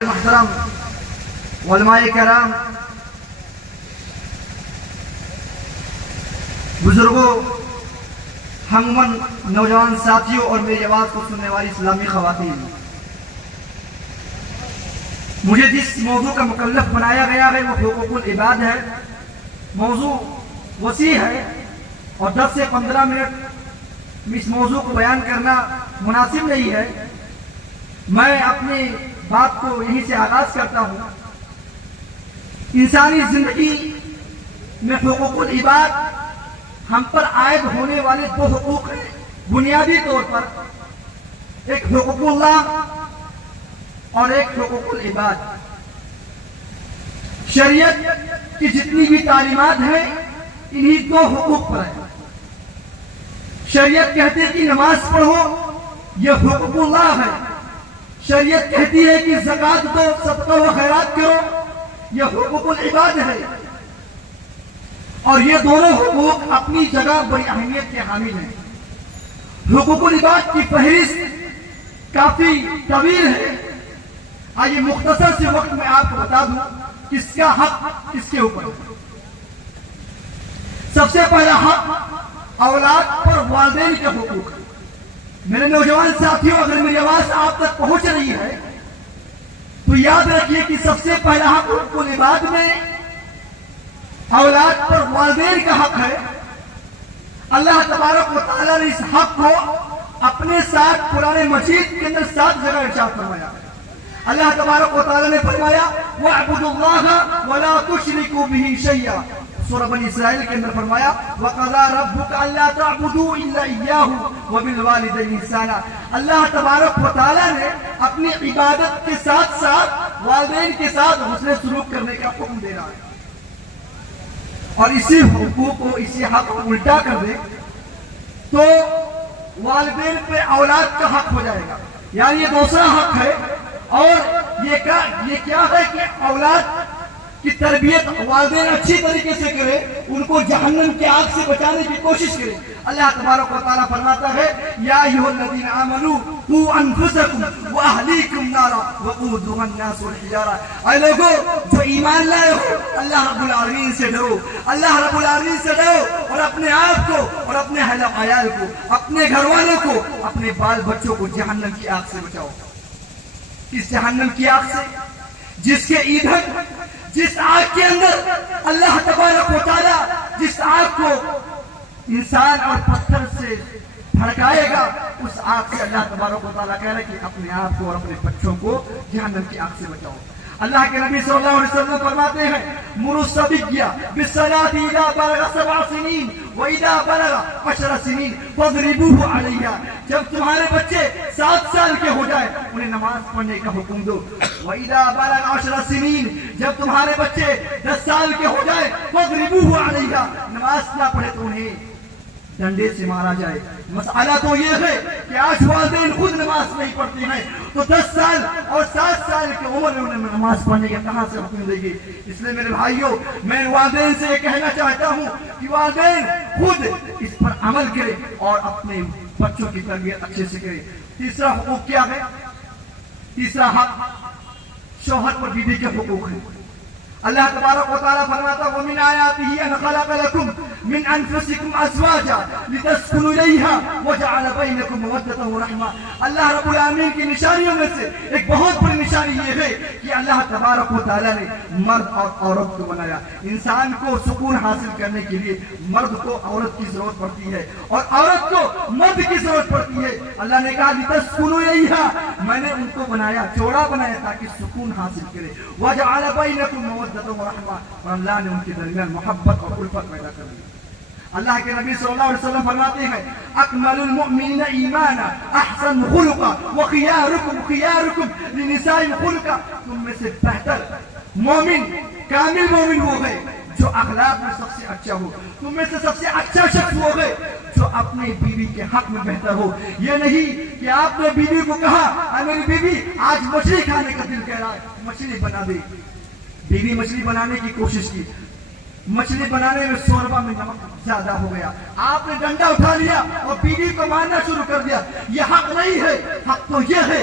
محترم علماء کرام، بزرگوں، ہمعمر نوجوان ساتھیوں اور میری آواز کو سننے والی اسلامی خواتین، مجھے جس موضوع کا مکلف بنایا گیا ہے وہ حقوق العباد ہے۔ موضوع وسیع ہے اور 10 سے 15 منٹ اس موضوع کو بیان کرنا مناسب نہیں ہے۔ میں اپنی بات کو یہیں سے آغاز کرتا ہوں۔ انسانی زندگی میں حقوق العباد ہم پر عائد ہونے والے 2 حقوق ہیں بنیادی طور پر، ایک حقوق اللہ اور ایک حقوق العباد۔ شریعت کی جتنی بھی تعلیمات ہیں انہی 2 حقوق پر ہیں۔ شریعت کہتی ہے کہ نماز پڑھو، یہ حقوق اللہ ہے۔ شریعت کہتی ہے کہ زکوٰۃ دو، صدقہ و خیرات کرو، یہ حقوق العباد ہے۔ اور یہ دونوں حقوق اپنی جگہ بڑی اہمیت کے حامل ہیں۔ حقوق العباد کی فہرست کافی طویل ہے۔ آئیے مختصر سے وقت میں آپ کو بتا دوں کس کا حق کس کے اوپر۔ سب سے پہلا حق اولاد پر والدین کے حقوق۔ میرے نوجوان ساتھیوں، اگر میری آواز آپ تک پہنچ رہی ہے تو یاد رکھیے کہ سب سے پہلا حق حقوق العباد میں اولاد پر والدین کا حق ہے۔ اللہ تبارک و تعالیٰ نے اس حق کو اپنے ساتھ قرآن مجید کے اندر 7 جگہ ارشاد فرمایا۔ اللہ تبارک و تعالیٰ نے فرمایا وَاعْبُدُوا اللَّهَ وَلَا تُشْرِكُوا بِهِ شَيْئًا۔ سورہ بنی اسرائیل کے اندر فرمایا وَقَضَىٰ رَبُّكَ أَلَّا تَعْبُدُوا إِلَّا إِيَّاهُ وَبِالْوَالِدَيْنِ إِحْسَانًا۔ اللہ تبارک و تعالیٰ نے اپنی عبادت کے ساتھ ساتھ والدین کے ساتھ حسن سلوک کرنے کا حکم دے رہا ہے۔ اور اسی حقوق کو، اسی حق کو الٹا کر دے تو والدین پہ اولاد کا حق ہو جائے گا، یعنی یہ دوسرا حق ہے۔ اور یہ کیا ہے کہ اولاد کی تربیت والدین اچھی طریقے سے کرے، ان کو جہنم کی آگ سے بچانے کی کوشش کرے۔ اللہ تبارک و تعالیٰ فرماتا ہے یا ایھا الذین آمنوا قوا انفسکم واہلیکم نارا وقودھا الناس والحجارہ۔ اے لوگو جو ایمان لائے ہو، اللہ رب العالمین سے ڈرو، اللہ رب العالمین سے ڈرو، اور اپنے آپ کو اور اپنے اہل و عیال کو، اپنے گھر والوں کو، اپنے بال بچوں کو جہنم کی آگ سے بچاؤ۔ اس جہنم کی آگ سے جس کے ایندھن، جس آگ کے اندر اللہ تبارک و تعالیٰ جس آگ کو انسان اور پتھر سے بھڑکائے گا، اس آگ سے اللہ تبارک و تعالیٰ کہہ رہے کہ اپنے آپ کو اور اپنے بچوں کو جہنم کی آگ سے بچاؤ۔ اللہ کے نبی صلی اللہ علیہ وسلم فرماتے ہیں مروا الصبی بالصلاۃ اذا بلغ 7 سنین واذا بلغ 10 سنین فاضربوه علیہا۔ جب تمہارے بچے 7 سال کے ہو جائے انہیں نماز پڑھنے کا حکم دو۔ واذا بلغ 10 سنین، جب تمہارے بچے 10 سال کے ہو جائے فاضربوه علیہا، نماز نہ پڑھے تو انہیں ڈنڈے سے مارا جائے۔ مسئلہ تو یہ ہے کہ آج والدین خود نماز نہیں پڑھتے ہیں تو 10 سال اور 7 سال کی عمر میں انہیں نماز پڑھنے کا کہاں سے حکم دے گی؟ اس لیے میرے بھائیوں، میں والدین سے یہ کہنا چاہتا ہوں کہ والدین خود اس پر عمل کرے اور اپنے بچوں کی تربیت اچھے سے کرے۔ تیسرا حقوق کیا ہے؟ تیسرا حق شوہر پر بیوی کے حقوق ہیں۔ اللہ تبارک و تعالیٰ فرماتا وَمِنْ آیَاتِهِ أَنْ خَلَقَ لَكُمْ مِنْ أَنفُسِكُمْ أَزْوَاجًا لِتَسْكُنُوا إِلَيْهَا وَجَعَلَ بَيْنَكُمْ مَوَدَّةً وَرَحْمَةً۔ اللہ رب العالمین کی نشانیوں میں سے ایک بہت بڑی نشانی یہ ہے کہ اللہ تبارک و تعالیٰ نے مرد اور عورت کو بنایا۔ انسان کو سکون حاصل کرنے کے لیے مرد کو عورت کی ضرورت پڑتی ہے اور عورت کو مرد کی ضرورت پڑتی ہے۔ اللہ نے کہا لِتَسْكُنُوا إِلَيْهَا، میں نے ان کو بنایا، جوڑا بنایا تاکہ سکون حاصل کرے۔ وَجَعَلَ بَيْنَكُمْ مَوَدَّةً ورحمہ، اور اللہ نے ان کے درمیان محبت اور الفت پیدا کر دی۔ اللہ کے نبی صلی اللہ علیہ وسلم فرماتے ہیں اکمل المؤمنین ایمانا احسن خلقا وخیارکم خیارکم لنساء خلقا۔ تم میں سے بہتر مومن، کامل مومن وہ ہے جو اخلاق میں سب سے اچھا ہو۔ تم میں سے سب سے اچھا شخص وہ ہے جو اپنی بیوی کے حق میں بہتر ہو۔ یہ نہیں کہ آپ نے بیوی کو کہا اے میری بیوی آج مچھلی کھانے کا دل کہہ رہا ہے، مچھلی بنا دے۔ بیوی مچھلی بنانے کی کوشش کی، مچھلی بنانے میں شوربہ میں نمک زیادہ ہو گیا، آپ نے ڈنڈا اٹھا لیا اور بیوی کو مارنا شروع کر دیا۔ یہ حق نہیں ہے۔ حق تو یہ ہے